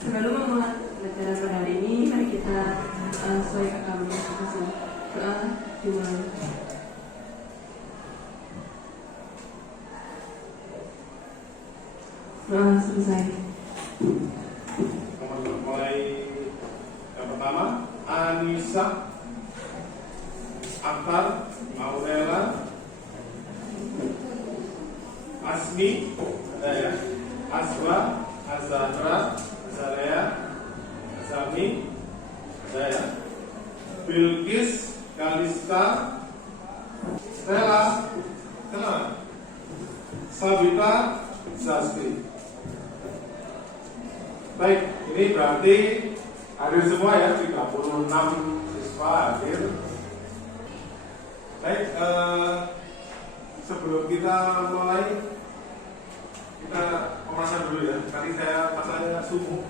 Sebelum memulai pelajaran pada hari ini, mari kita sesuai kami doa dimulai. Doa selesai. Mulai yang pertama, Anissa, Aktar, Aurela, Asmi, Aswa, Azatra, Azalea, Azami, Bilkis, Kalista, Stella, Sabita, Zasti. Baik, ini berarti hadir semua ya, 36 siswa hadir. Baik, sebelum kita mulai, kita pemasan dulu ya. Tadi saya pasangnya subuh.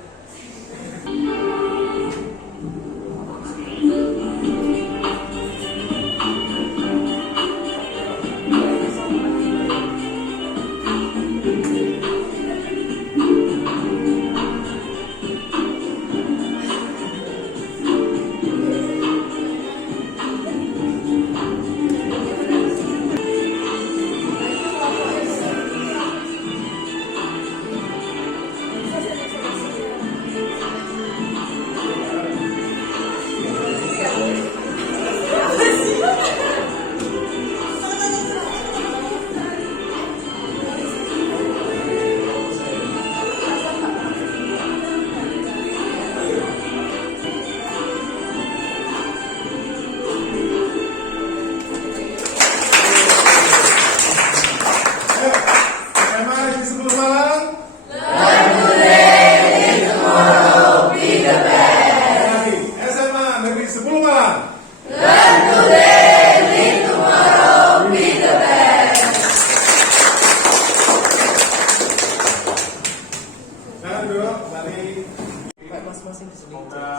Semoga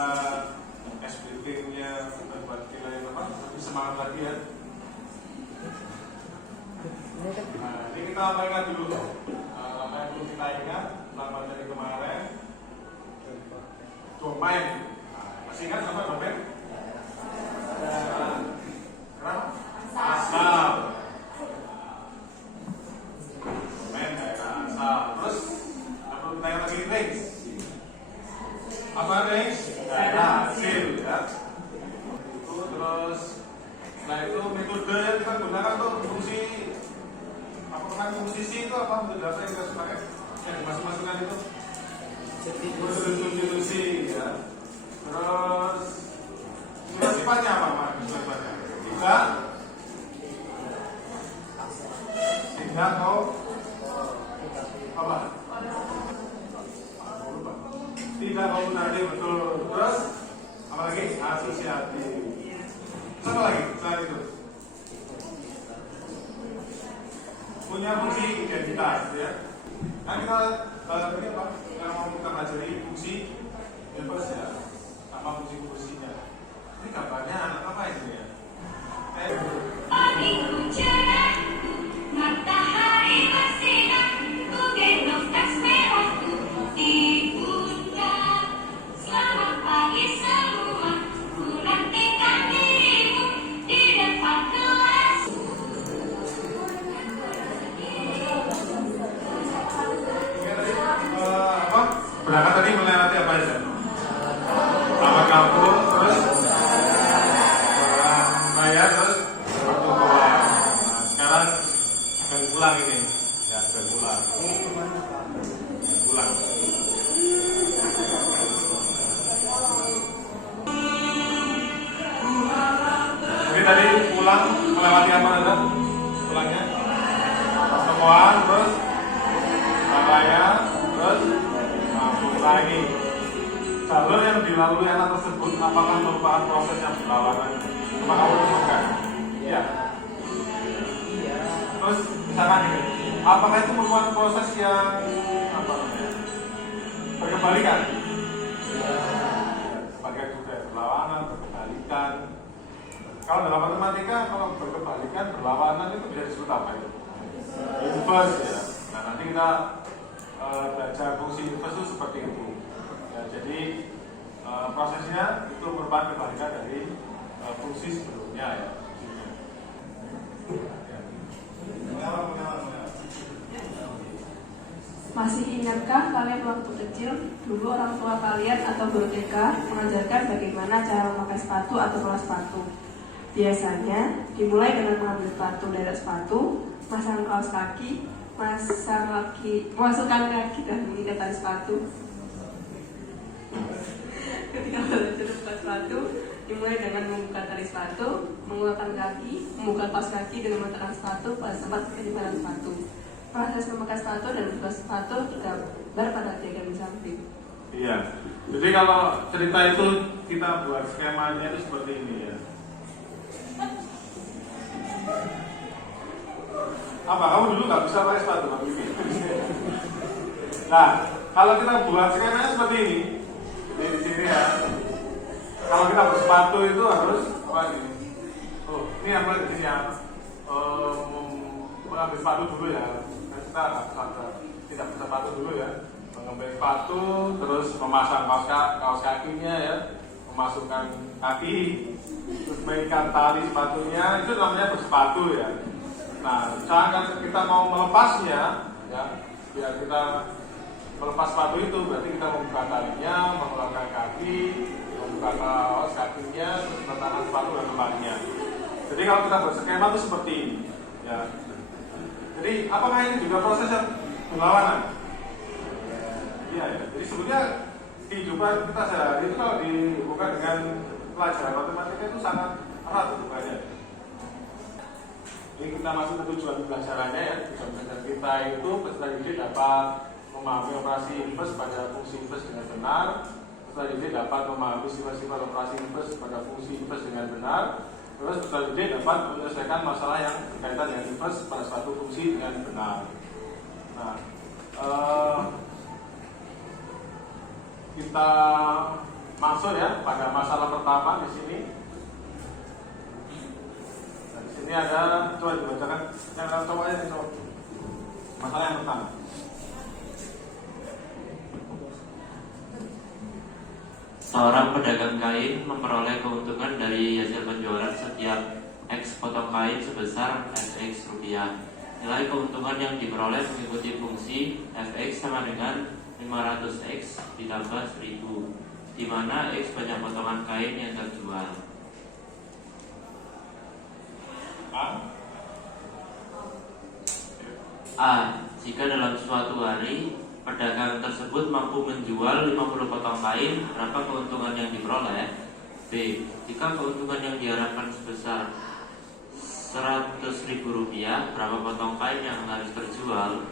SBT-nya membuat kita lebih semangat lagi ya. Nah, ini kita mainkan dulu apa yang perlu kita ingat selama dari kemarin. Domain, masih ingat sama domain? Kenapa? Asal. Domain daerah asal. Terus apa tanya lagi range? Apa range? Daerah hasil ya. Itu terus setelah itu metode yang kita gunakan tuh fungsi fungsi itu apa metode apa yang kita pakai yang dimasuk-masukkan itu substitusi ya. Terus sifatnya apa sifatnya? Tidak atau apa? Tidak kombinatif, betul. Terus apa lagi? Asosiatif. Apa lagi selain itu? Punya fungsi identitas ya. Nah kita ini apa? Yang mau kita pelajari fungsi universe ya, sama fungsinya. Ini gambarnya anak apa itu ya? Matahari bersinar, ku gendong tas merah di pundak. Selamat pagi semua, ku nantikan dirimu di depan kelas. Berangkat tadi melewati apa aja? Sama kampung, terus bayar, terus pertukaran. Nah, sekarang akan pulang ini, ya akan pulang. Pulang. Jadi tadi pulang melewati apa anda? Pulangnya? Pertemuan, terus bayar, terus lagi jalur yang dilalui anak tersebut apakah merupakan proses yang berlawanan? Apakah kamu temukan? Iya. Terus misalkan ini, apakah itu merupakan proses yang apa namanya? Berkebalikan? Sebagai budaya berlawanan, berkebalikan. Kalau dalam matematika, kalau berkebalikan, berlawanan itu bisa disebut apa itu? Inverse ya. Nah nanti kita belajar fungsi inverse itu seperti itu. Ya, prosesnya itu merupakan kebalikan dari fungsi sebelumnya ya. Masih ingatkah kalian waktu kecil dulu orang tua kalian atau guru TK mengajarkan bagaimana cara memakai sepatu atau kelas sepatu? Biasanya dimulai dengan mengambil sepatu dari sepatu, masang kaos kaki, masukkan kaki dan mengikat tali sepatu. Ketika belajar membuka sepatu, dimulai dengan membuka tali sepatu, mengeluarkan kaki, membuka kaos kaki dengan meletakkan sepatu pada tempat penyimpanan sepatu. Proses memakai sepatu dan membuka sepatu tergambar pada diagram samping. Iya. Jadi kalau cerita itu kita buat skemanya itu seperti ini ya. Apa kamu dulu nggak bisa pakai sepatu? Nah, kalau kita buat skemanya seperti ini, di sini ya. Kalau kita bersepatu itu harus apa ini? Oh, ini yang mulai di sini ya. Mengambil sepatu dulu ya. Kita tidak bersepatu dulu ya. Mengambil sepatu, terus memasang kaos kakinya ya, memasukkan kaki, terus mengikat tali sepatunya, itu namanya bersepatu ya. Nah, misalkan kita mau melepasnya, ya, biar kita melepas sepatu itu, berarti kita membuka talinya, mengeluarkan kaki, membuka kaos kakinya, terus meletakkan sepatu dan kembalinya. Jadi kalau kita buat skema itu seperti ini, ya. Jadi apakah ini juga proses yang berlawanan? Iya ya. Jadi sebetulnya kehidupan kita sehari itu kalau dibuka dengan pelajaran matematika itu sangat erat hubungannya. Ini kita masuk ke tujuan pembelajarannya ya. Tujuan pembelajaran kita itu peserta didik dapat memahami operasi inverse pada fungsi inverse dengan benar. Peserta didik dapat memahami sifat-sifat operasi inverse pada fungsi inverse dengan benar. Terus peserta didik dapat menyelesaikan masalah yang berkaitan dengan inverse pada suatu fungsi dengan benar. Nah, kita masuk ya pada masalah pertama di sini. Nah, di sini ada, coba dibacakan yang coba ya, coba. Masalah yang pertama. Seorang pedagang kain memperoleh keuntungan dari hasil penjualan setiap X potong kain sebesar Fx rupiah. Nilai keuntungan yang diperoleh mengikuti fungsi Fx sama dengan 500X ditambah 1000, di mana X banyak potongan kain yang terjual. A. Jika dalam suatu hari pedagang tersebut mampu menjual 50 potong kain, berapa keuntungan yang diperoleh? B. Jika keuntungan yang diharapkan sebesar 100.000 rupiah, berapa potong kain yang harus terjual?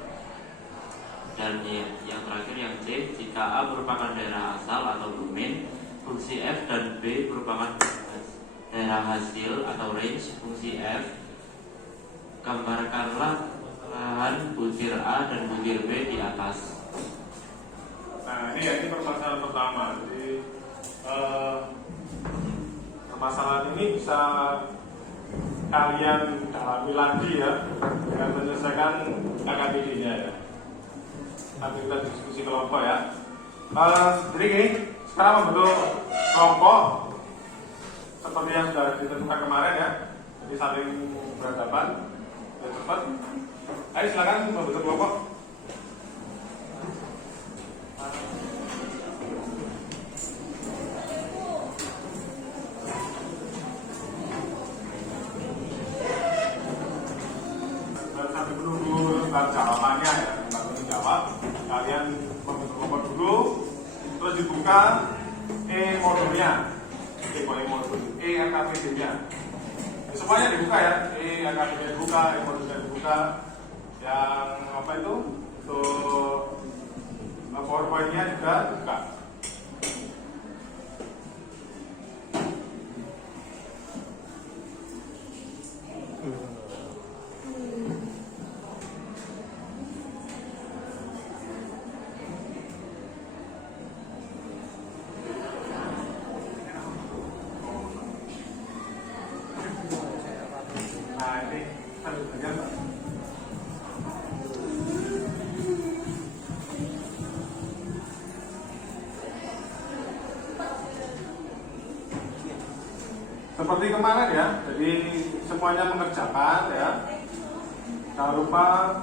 Dan yang terakhir yang C, jika A merupakan daerah asal atau domain, fungsi F dan B merupakan daerah hasil atau range fungsi F, gambarkanlah lahan butir A dan butir B di atas. Nah ini permasalahan pertama. Jadi permasalahan ini bisa kalian dalami lagi ya dengan menyelesaikan KKBD-nya ya. Nanti kita diskusi kelompok ya. Jadi gini, sekarang membentuk kelompok seperti yang sudah ditentukan kemarin ya. Jadi saling berhadapan, biar cepat. Ayo silakan membentuk kelompok. Sambil menunggu jawabannya ya, baru jawab. Kalian membentuk kelompok dulu, terus dibuka modulnya, AKPD-nya. Semuanya dibuka ya, AKPD dibuka, modulnya dibuka. Yang apa itu? Untuk PowerPoint-nya juga dibuka. Nah ini sambil belajar Pak. seperti kemarin ya. Jadi semuanya mengerjakan ya. Jangan lupa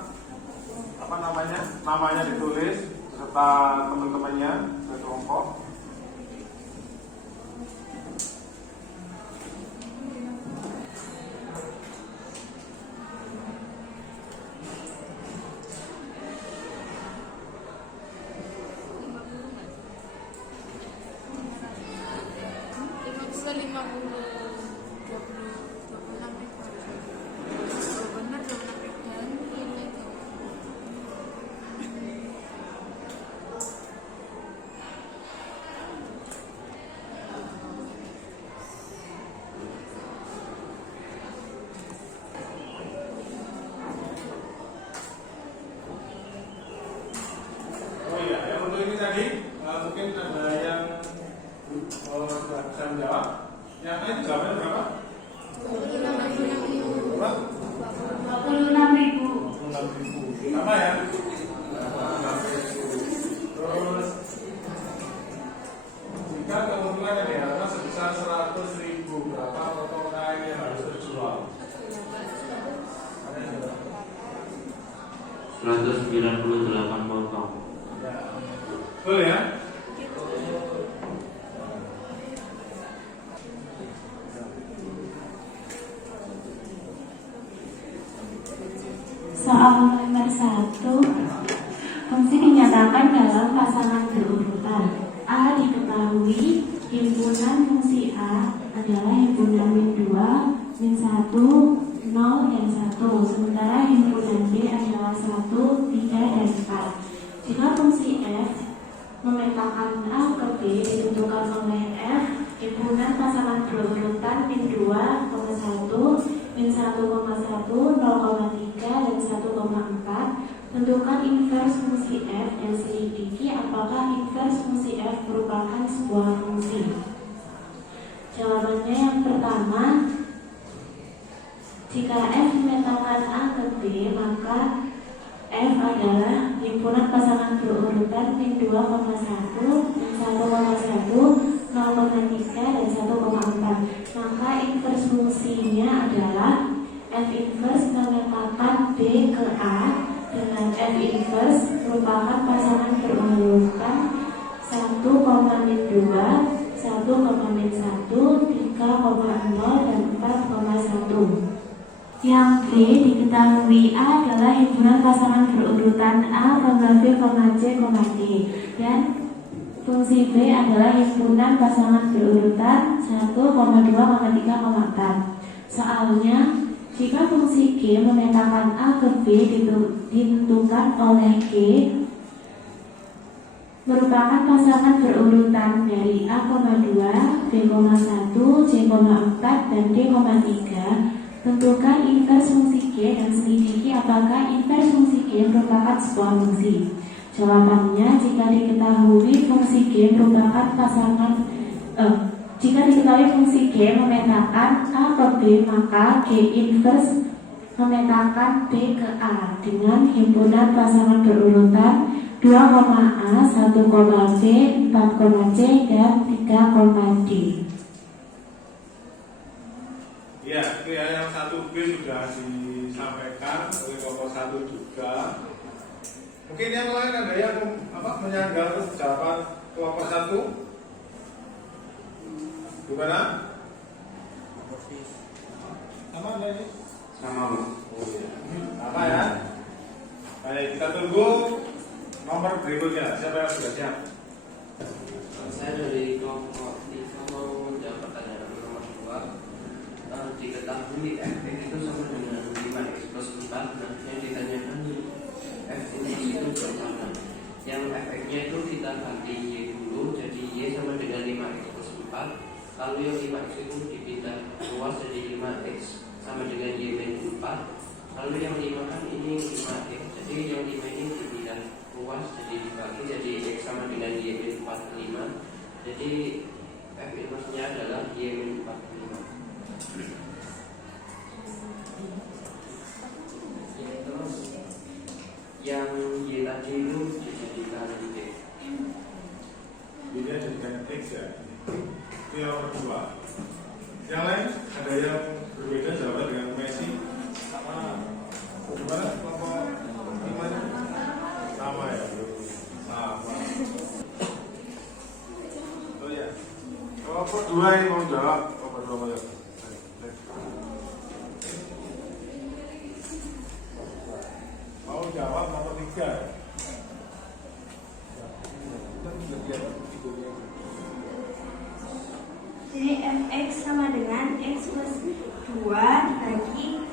namanya ditulis serta teman-temannya sekelompok. Mungkin ada yang sudah bisa menjawab. Yang lain jawabnya berapa? 26.000. Sama ya? Terus jika keuntungan yang diharapkan sebesar 100.000, berapa potong kain yang harus terjual? 198 potong. Betul ya? Soal nomor 1, fungsi dinyatakan dalam pasangan berurutan. A diketahui himpunan fungsi A adalah himpunan min 2, min 1, 0, dan 1. Sementara himpunan B adalah 1, 3, dan 4. Jika fungsi F memetakan A ke B ditentukan oleh F, himpunan pasangan berurutan min 2, 1, min 1,1, 0,3, dan 1,4. Tentukan inverse fungsi F dan selidiki apakah inverse fungsi F merupakan sebuah fungsi. Jawabannya yang pertama, jika F memetakan A ke B, maka F adalah himpunan pasangan berurutan min 2,1, min 1,1, 0,3, dan 1,4. Maka inverse fungsinya adalah F inverse memetakan B ke A dengan F inverse merupakan pasangan berurutan 1,2, 1,1, 3,0, dan 4,1. Yang B diketahui A adalah himpunan pasangan berurutan A, B, C, D, dan fungsi B adalah himpunan pasangan berurutan 1, 2, 3, 4. Soalnya, jika fungsi G memetakan A ke B ditentukan oleh G merupakan pasangan berurutan dari A,2, B,1, C,4, dan D,3. Tentukan inverse fungsi G dan selidiki apakah inverse fungsi G merupakan sebuah fungsi. Jawabannya, jika diketahui fungsi G merupakan jika diketahui fungsi G memetakan A ke B, maka G inverse memetakan B ke A dengan himpunan pasangan berurutan 2,A, 1,B, 4,C, dan 3,D. Ya, itu ya, yang 1B sudah disampaikan oleh kelompok 1 juga. Mungkin yang lain ada yang menyanggah jawaban kelompok 1? Gimana? Sama ada ini? Sama, Mas. Apa ya? Baik, kita tunggu nomor berikutnya. Siapa yang sudah siap? Saya dari kelompok 3 mau menjawab pertanyaan nomor 2. Diketahui F itu sama dengan 5x plus 4. Nah, yang ditanyakan F ini itu berapa? Yang F-nya itu kita ganti Y dulu, jadi Y sama dengan 5x plus 4. Lalu yang 5x itu dipindah luas jadi 5x sama dengan Y min 4. Lalu yang 5 kan ini 5x, jadi yang 5 ini dipindah luas jadi dibagi jadi X sama dengan Y min 45. Jadi F inverse-nya adalah Y min 45. Terus yang Y tadi itu dijadikan Y. Ini jadikan X ya. Itu yang nomor 2. Yang lain ada yang berbeda jawaban dengan Messi sama gimana kelompok gimana? Sama ya, sama. Oh ya, kelompok 2 ini mau jawab, kelompok 2 mau jawab. Mau jawab nomor 3 ya? Jadi fx sama dengan x plus 2 dibagi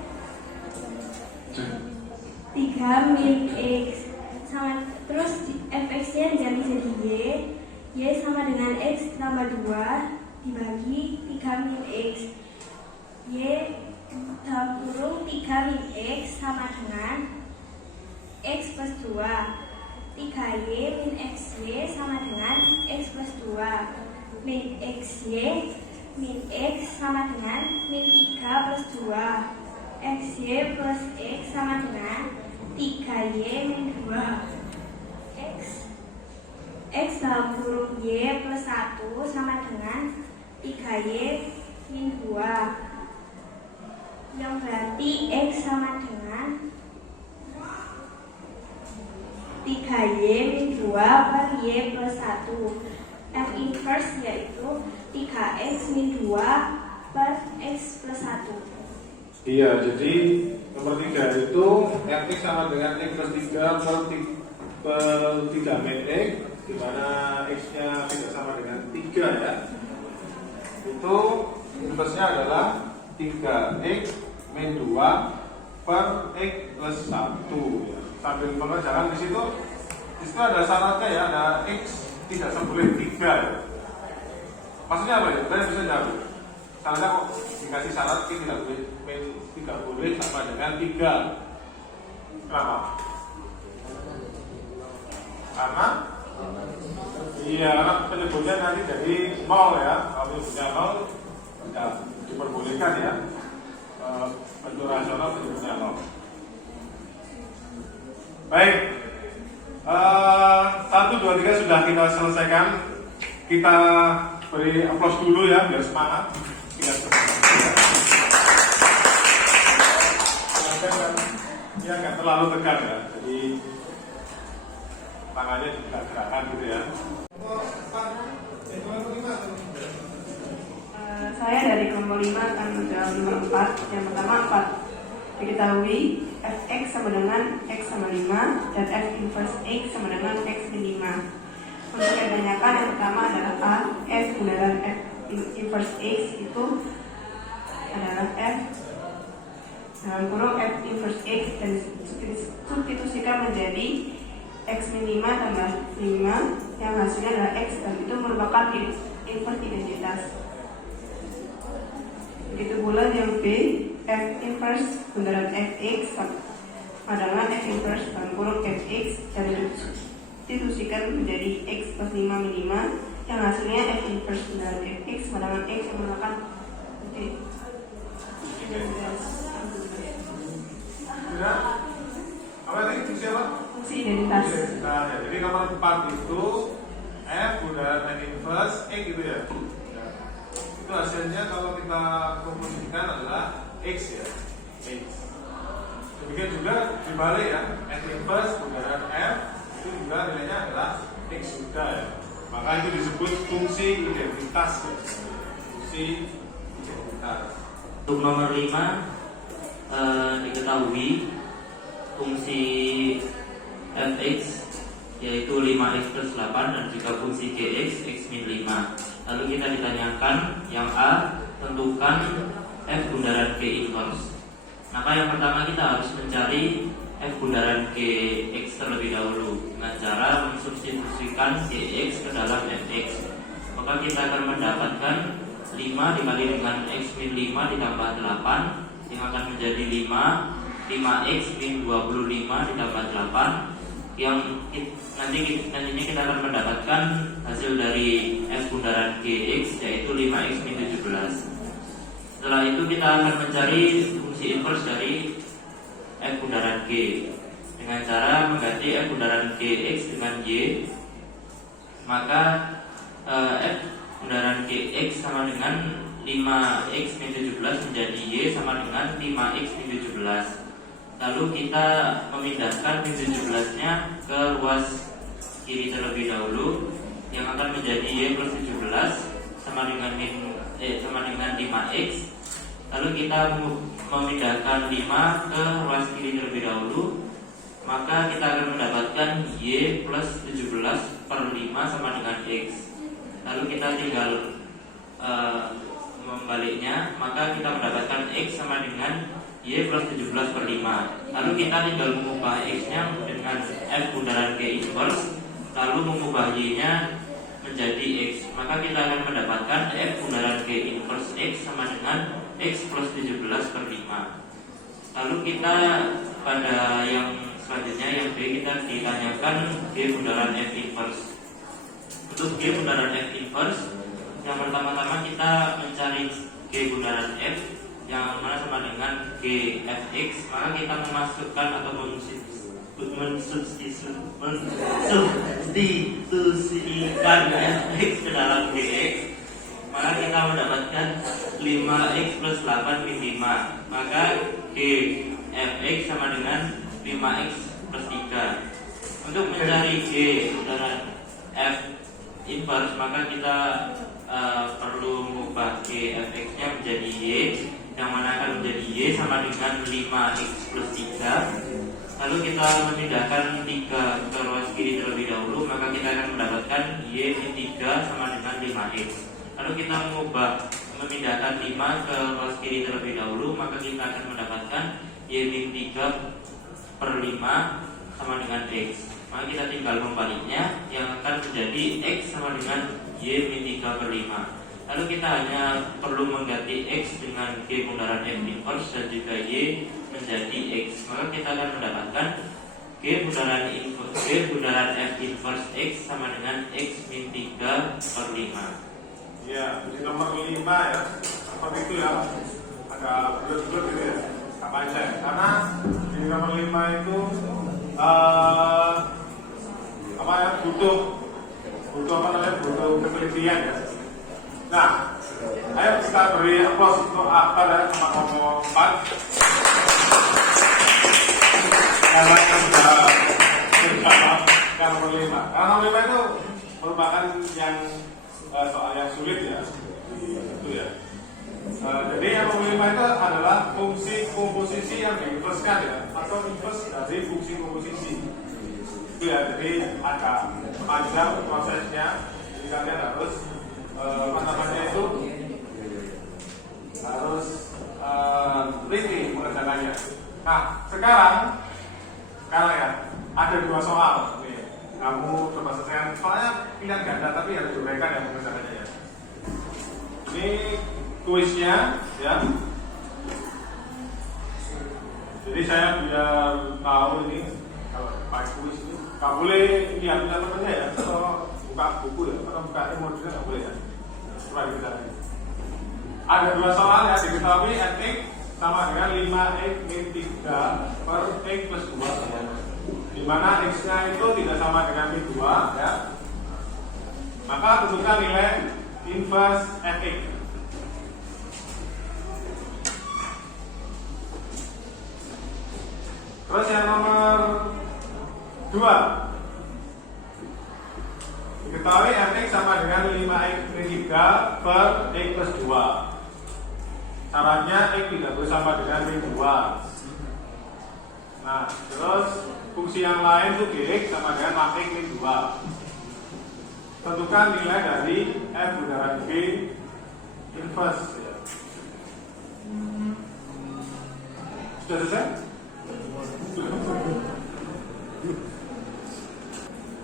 3 min x sama, terus fx nya diganti jadi y sama dengan x tambah 2 dibagi 3 min x, y dalam kurung 3 min x sama dengan x plus 2, 3y min xy sama dengan x plus 2, min xy min x sama dengan min 3 plus 2, xy plus x sama dengan 3y min 2, x dalam kurung y plus 1 sama dengan 3y min 2, yang berarti x sama dengan 3y min 2 per y plus 1. F inverse yaitu 3x min 2 per x plus 1. Iya, jadi nomor 3 itu fx sama dengan x plus 3 per 3 min x, di mana x-nya tidak sama dengan 3 ya. Itu inverse-nya adalah 3x min 2 per x plus 1 ya. Sambil pengerjaan di situ ada syaratnya ya, ada x tidak seboleh 3 ya. Maksudnya apa ya? Kalian bisa jawab. Syaratnya kok dikasih syarat x tidak boleh sama dengan 3. Kenapa? Karena karena penyebutnya nanti jadi 0 ya. Kalau penyebutnya 0 ya diperbolehkan ya. Bentuk rasional penyebutnya 0. Baik, 1, 2, 3 sudah kita selesaikan. Kita beri aplaus dulu ya, biar semangat. Ya nggak terlalu tegang ya, jadi tangannya juga gerakan gitu ya. Saya dari kelompok 5 akan menjawab nomor 4. Yang pertama 4. Diketahui fx sama dengan x sama 5 dan f inverse x sama dengan x min 5. Untuk yang ditanyakan, yang pertama adalah a, f bundaran f inverse x itu adalah f dalam kurung f inverse x dan substitusikan menjadi x min 5 tambah 5 yang hasilnya adalah x, dan itu merupakan inverse identitas. Begitu pula yang B, f inverse bundaran fx sama dengan f inverse dalam kurung fx dan substitusikan menjadi x plus 5 min 5 yang hasilnya f inverse bundaran fx sama dengan x yang merupakan identitas. Sudah? Apa tadi? Fungsi apa? Fungsi identitas. Nah, ya. Jadi nomor 4 itu f bundaran f inverse x gitu ya. Itu hasilnya kalau kita komposisikan adalah x ya, x. Demikian juga dibalik ya, f inverse bundaran f itu juga nilainya adalah x juga ya. Maka itu disebut fungsi identitas ya. Fungsi identitas. Untuk nomor 5 diketahui fungsi fx yaitu 5x plus 8 dan juga fungsi gx x min 5. Lalu kita ditanyakan yang A, tentukan f bundaran g inverse. Maka yang pertama kita harus mencari f bundaran gx terlebih dahulu dengan cara mensubstitusikan gx ke dalam fx. Maka kita akan mendapatkan 5 dibagi dengan x min 5 ditambah 8 yang akan menjadi 5x min 25 ditambah 8 yang nantinya kita akan mendapatkan hasil dari f bundaran gx yaitu 5x min 17. Setelah itu kita akan mencari fungsi inverse dari f bundaran g dengan cara mengganti f bundaran gx dengan y. Maka f bundaran gx sama dengan 5x min 17 menjadi y sama dengan 5x min 17. Lalu kita memindahkan min 17-nya ke ruas kiri terlebih dahulu, yang akan menjadi y plus 17 sama dengan 5x. Lalu kita memindahkan 5 ke ruas kiri terlebih dahulu, maka kita akan mendapatkan y plus 17 per 5 sama dengan x. Lalu kita tinggal membaliknya, maka kita mendapatkan x sama dengan y plus 17 per 5. Lalu kita tinggal mengubah x-nya dengan f bundaran g inverse, lalu mengubah y-nya menjadi x. Maka kita akan mendapatkan f bundaran g inverse x sama dengan x plus 17 per 5. Lalu kita pada yang selanjutnya, yang B, kita ditanyakan g bundaran f inverse. Untuk g bundaran f inverse, yang pertama-tama kita mencari g bundaran f yang mana sama dengan g fx, maka kita memasukkan atau mensubstitusikan fx ke dalam gx, maka kita mendapatkan 5x plus 8 min 5. Maka g fx sama dengan 5x plus 3. Untuk mencari g bundaran f inverse, maka kita perlu mengubah g fx-nya menjadi y, yang mana akan menjadi y sama dengan 5x plus 3. Lalu kita memindahkan 3 ke ruas kiri terlebih dahulu, maka kita akan mendapatkan y min 3 sama dengan 5x. Lalu kita memindahkan 5 ke ruas kiri terlebih dahulu, maka kita akan mendapatkan y min 3 per 5 sama dengan x. Maka kita tinggal membaliknya, yang akan menjadi x sama dengan y min 3 per 5. Lalu kita hanya perlu mengganti x dengan g bundaran f inverse dan juga y menjadi x. Maka kita akan mendapatkan g bundaran f inverse x sama dengan x min 3 per 5. Ya, di nomor 5 ya, seperti itu ya, agak berat-berat gitu ya, apa aja ya? Karena di nomor 5 itu apa ya, butuh apa namanya, butuh ketelitian ya. Nah, ayo kita beri applause untuk Akbar ya, sama nomor 4. Karena yang sudah bersama yang nomor 5. Karena nomor 5 itu merupakan yang soal yang sulit ya, itu ya. Jadi yang nomor 5 itu adalah fungsi komposisi yang diinverskan ya, atau inverse dari fungsi komposisi. Itu ya, jadi agak panjang prosesnya. Jadi kalian harus apa namanya itu, harus teliti mengerjakannya. Nah, sekarang ya ada 2 soal nih. Kamu coba selesaikan, soalnya pilihan ganda tapi harus diuraikan yang mengerjakannya ya. Ini kuisnya ya. Jadi saya biar tahu ini, kalau pakai kuis ini nggak boleh lihat teman-temannya ya, atau buka buku ya, atau buka emojinya nggak boleh ya. Coba kita lihat. Ada 2 soal ya, diketahui fx sama dengan 5x min 3 per x plus 2, di mana x-nya itu tidak sama dengan min 2 ya. Maka tentukan nilai inverse fx. Terus yang nomor 2, diketahui fx sama dengan 5x min 3 per x plus 2. Syaratnya x tidak boleh sama dengan min 2. Nah, terus fungsi yang lain itu gx sama dengan max min 2. Tentukan nilai dari f bundaran g inverse ya. Sudah selesai?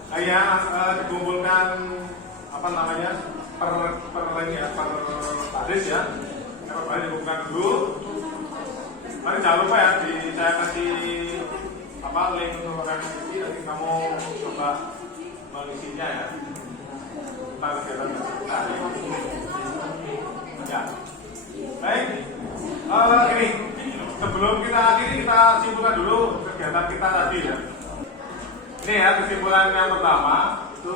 Saya dikumpulkan apa namanya, per baris ya. Per baris dikumpulkan dulu. Mari jangan lupa ya, saya kasih apa link untuk revisi, nanti kamu coba mengisinya ya. Tentang kegiatan kita ya. Baik, ini sebelum kita akhiri, kita simpulkan dulu kegiatan kita tadi ya. Ini ya, kesimpulan yang pertama itu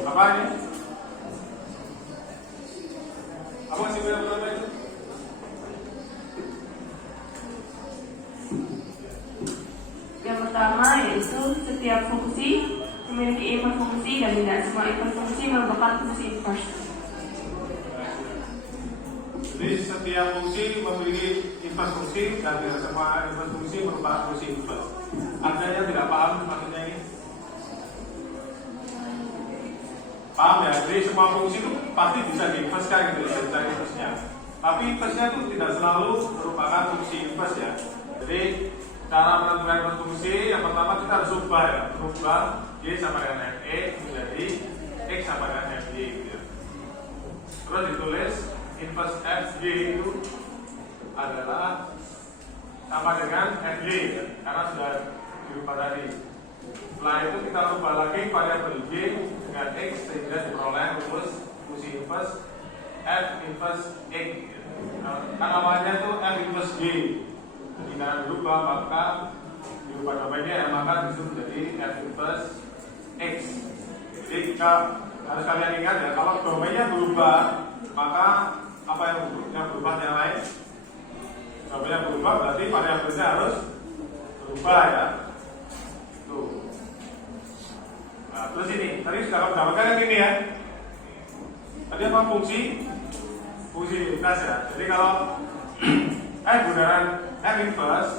apa ini? memiliki inverse fungsi dan tidak semua inverse fungsi merupakan fungsi inverse. Jadi setiap fungsi memiliki inverse fungsi dan tidak semua inverse fungsi merupakan fungsi inverse. Ada yang tidak paham maksudnya ini? Paham ya? Jadi semua fungsi itu pasti bisa di-inverse kan gitu, bisa dicari inverse-nya. Tapi inverse-nya itu tidak selalu merupakan fungsi inverse ya. Jadi cara menentukan inverse fungsi yang pertama kita harus ubah ya, ubah y sama dengan fe menjadi x sama dengan fy gitu ya. Terus ditulis inverse fy itu adalah sama dengan fy ya, karena sudah diubah tadi. Setelah itu kita ubah lagi variabel y dengan x sehingga diperoleh rumus fungsi inverse f inverse x. Kan awalnya itu f inverse y. Jadi karena berubah maka diubah domainnya ya, maka disuruh menjadi f inverse x. Jadi kita harus kalian ingat ya, kalau domainnya berubah maka apa yang berubah yang lain? Domainnya berubah berarti variabelnya harus berubah ya. Tuh. Nah, terus ini tadi sudah kamu dapatkan yang ini ya. Tadi apa fungsi? Fungsi unitas ya. Jadi kalau bundaran f inverse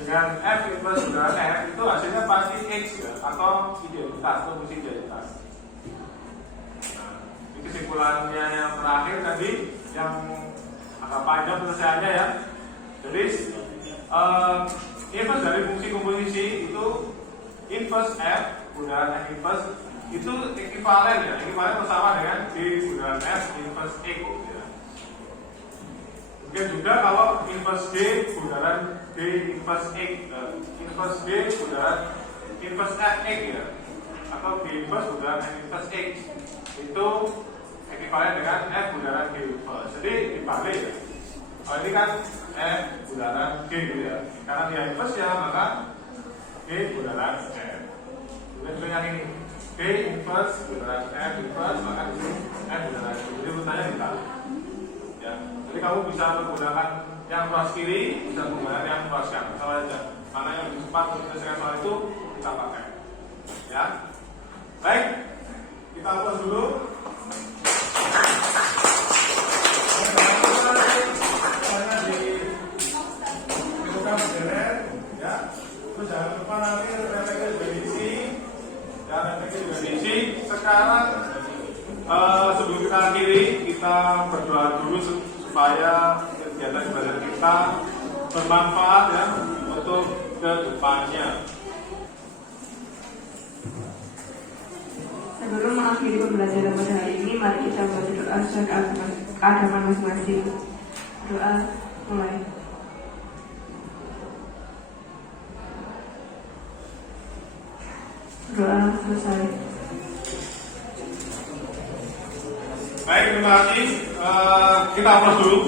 dengan f inverse bundaran f itu hasilnya pasti x ya, atau identitas atau fungsi identitas. Nah, ini kesimpulannya yang terakhir tadi yang agak panjang penyelesaiannya ya. Jadi inverse dari fungsi komposisi itu inverse f bundaran f inverse itu ekuivalen ya, ekuivalen bersama dengan d bundaran f inverse x ya. Mungkin juga kalau inverse d bundaran d inverse x, inverse d bundaran inverse f x ya, atau d inverse bundaran f inverse x itu ekuivalen dengan f bundaran d inverse. Jadi dibalik ya. Kalau ini kan f bundaran d gitu ya, karena dia inverse ya maka d bundaran f. Kemudian yang ini d inverse bundaran f inverse maka di sini f bundaran d. Jadi urutannya dibalik. Ya, jadi kamu bisa menggunakan yang ruas kiri, bisa menggunakan yang ruas kanan, sama aja. Mana yang lebih cepat untuk menyelesaikan soal itu kita pakai. Ya, baik, kita upload dulu. Ya, terus jangan lupa nanti refleksi juga diisi. Ya, refleksi juga diisi. Sekarang sebelum kita akhiri, kita berdoa dulu supaya kegiatan ibadah kita bermanfaat ya untuk kedepannya. Sebelum mengakhiri pembelajaran pada hari ini, mari kita membaca doa secara keagamaan masing-masing. Doa mulai. Doa selesai. Baik, terima kasih. Kita aplaus dulu.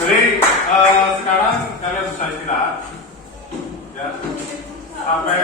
Jadi sekarang kalian bisa istirahat, ya, sampai